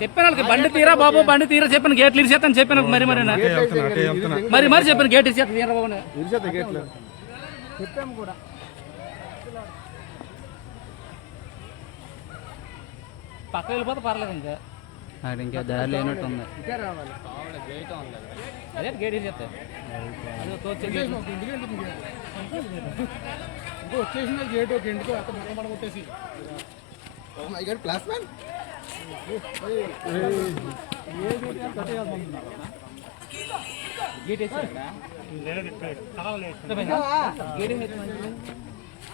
చెప్పిన వాళ్ళకి బండి తీరా బాబు, బండి తీరా చెప్పిన గేట్లు ఇరిసేస్తాను చెప్పిన మరి మరి చెప్పిన గేట్ ఇరిసేస్తాను చెప్పాము కూడా. పక్క వెళ్ళిపోతే పర్లేదు, ఇంకా అక్కడ ఇంకా దారి లేనట్టు ఉంది. అదే గేట్ ఇరిసేస్తాయి వచ్చేసిన గేట్ ఒక ఇంటికి అక్కడ కొట్టేసి క్లాస్ మ్యాన్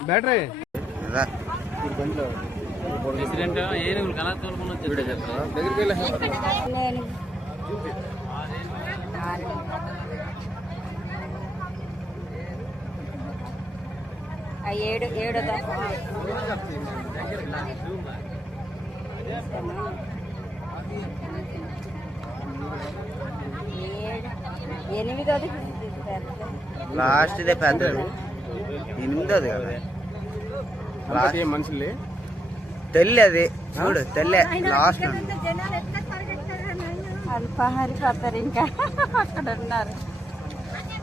బ్యాటరీ ప్రెసిడెంట్ ఏ కళా దగ్గరికి వెళ్ళి 8ది లాస్ట్ ఇదే పెద్దది 8ది కదా లాస్ట్ మనుషులే తెల్లి అది చూడు తెల్లే లాస్ట్ అల్పాహారి పడతారు ఇంకా అక్కడ ఉన్నారు.